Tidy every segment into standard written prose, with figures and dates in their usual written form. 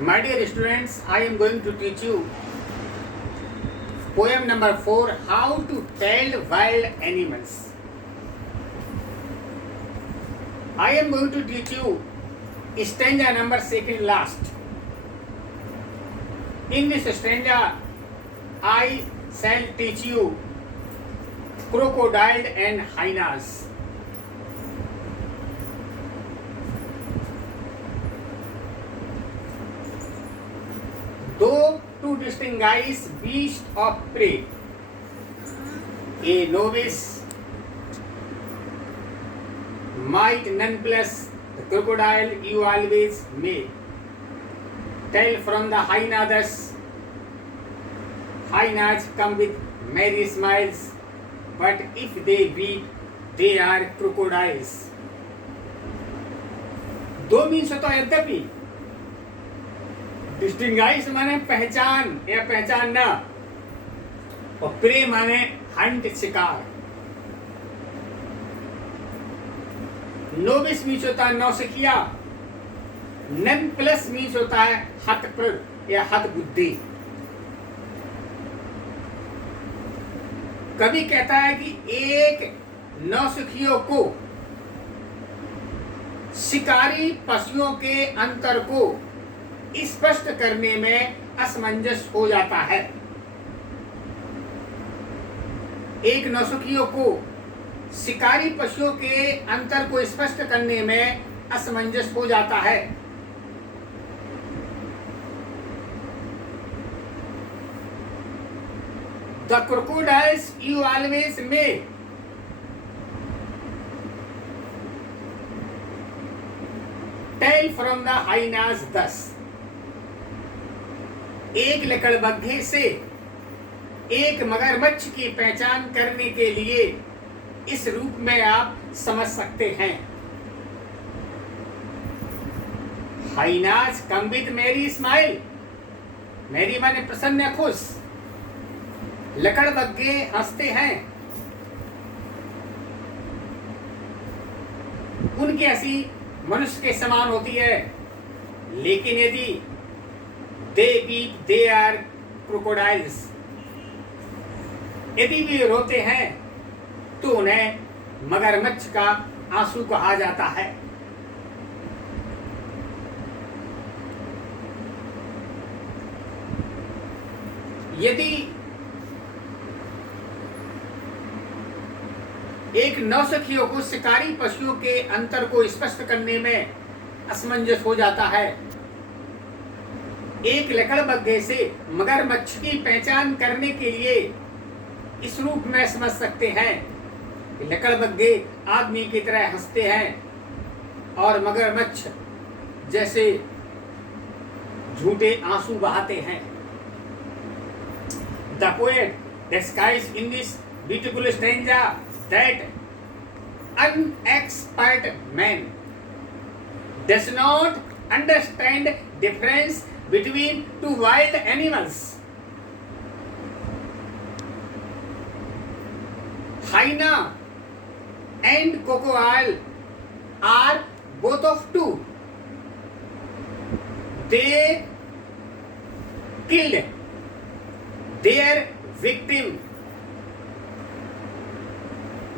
My dear students, I am going to teach you poem number 4, How to Tell Wild Animals. I am going to teach you stanza number 2 last. In this stanza, I shall teach you crocodile and hyenas. Though to distinguish beast of prey, a novice might none plus the crocodile you always may. Tell from the hyena thus, hyenas come with merry smiles, but if they weep, they are crocodiles. दो means होता है यद्यपि डिस्टिंगाइज माने पहचान या पहचानना और pray माने हंट शिकार. नोविस मीन्स होता है नौसिखिया. नन प्लस मीन्स होता है हतप्रद या हत बुद्धि. कवि कहता है कि एक नौसिखियों को शिकारी पशुओं के अंतर को स्पष्ट करने में असमंजस हो जाता है. एक नौसिखियों को शिकारी पशुओं के अंतर को स्पष्ट करने में असमंजस हो जाता है. The crocodiles you always may. Tell from the hyenas thus. एक लकड़बग्घे से एक मगरमच्छ की पहचान करने के लिए इस रूप में आप समझ सकते हैं. हाइनाज कम विद मेरी स्माइल. मेरी माने प्रसन्न या खुश. लकड़बग्घे हंसते हैं. उनकी हंसी मनुष्य के समान होती है, लेकिन यदि they weep, they are crocodiles. यदि वे रोते हैं तो उन्हें मगरमच्छ का आंसू कहा जाता है. यदि एक नौसिखियों को शिकारी पशुओं के अंतर को स्पष्ट करने में असमंजस हो जाता है, एक लकड़बग्घे से मगरमच्छ की पहचान करने के लिए इस रूप में समझ सकते हैं. लकड़बग्घे आदमी की तरह हंसते हैं और मगरमच्छ जैसे झूठे आंसू बहाते हैं. The poet describes in this beautiful stanza that unexpert man does not understand difference between two wild animals. Hyena and crocodile are both of two. They killed their victim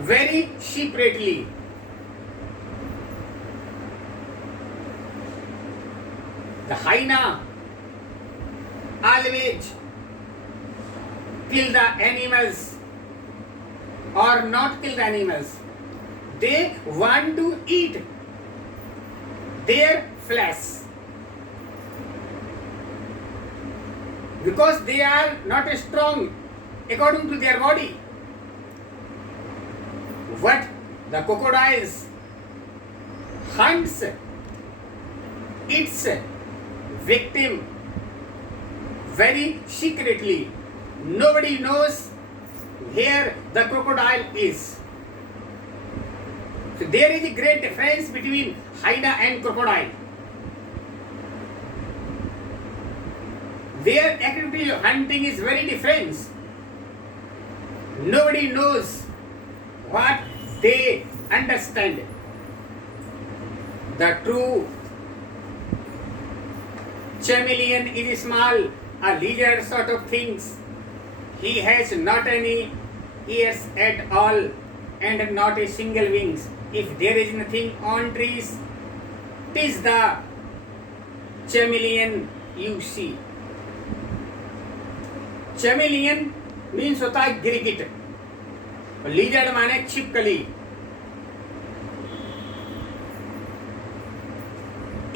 very secretly. The hyena always kill the animals or not kill the animals. They want to eat their flesh because they are not strong according to their body. What the crocodiles hunts its victim very secretly. Nobody knows where the crocodile is. So there is a great difference between hyena and crocodile. Their activity of hunting is very different. Nobody knows what they understand. The true Chameleon is small, a lizard sort of things. He has not any ears at all and not a single wings. If there is nothing on trees, 'tis the chameleon you see. Chameleon means होता है गिरगिट, lizard माने छिपकली।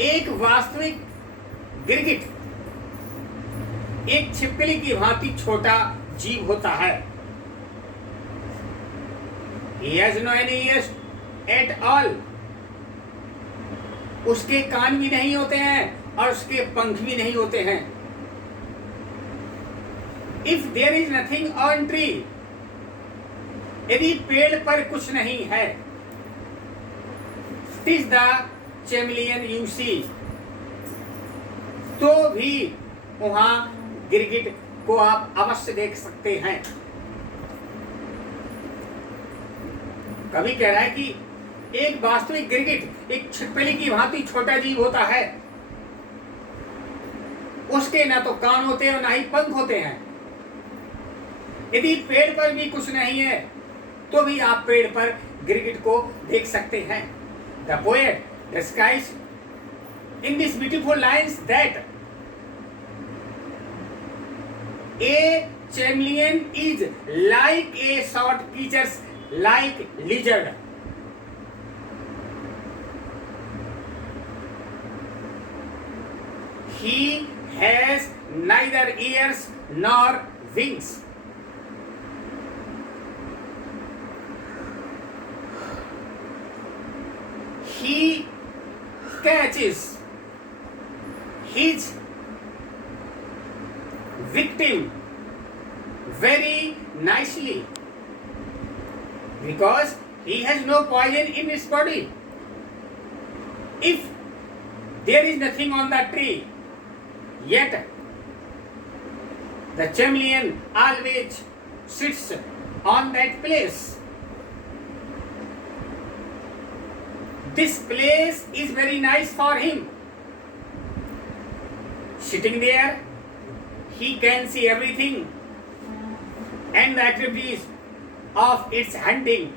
एक वास्तविक गिरगिट एक छिपकली की भांति छोटा जीव होता है। He has no any ears at all. उसके कान भी नहीं होते हैं और उसके पंख भी नहीं होते हैं। If there is nothing on tree, यदि पेड़ पर कुछ नहीं है, 'tis the chameleon you see, तो भी वहां गिरगिट को आप अवश्य देख सकते हैं। कवि कह रहा है कि एक वास्तविक गिरगिट एक छिपकली की भांति छोटा जीव होता है। उसके ना तो कान होते हैं और ना ही पंख होते हैं। यदि पेड़ पर भी कुछ नहीं है तो भी आप पेड़ पर गिरगिट को देख सकते हैं। The poet describes in this beautiful lines that A chameleon is like a short creature like lizard. He has neither ears nor wings. He catches his victim very nicely because he has no poison in his body. If there is nothing on the tree, yet the chameleon always sits on that place. This place is very nice for him. Sitting there, he can see everything and the activities of its hunting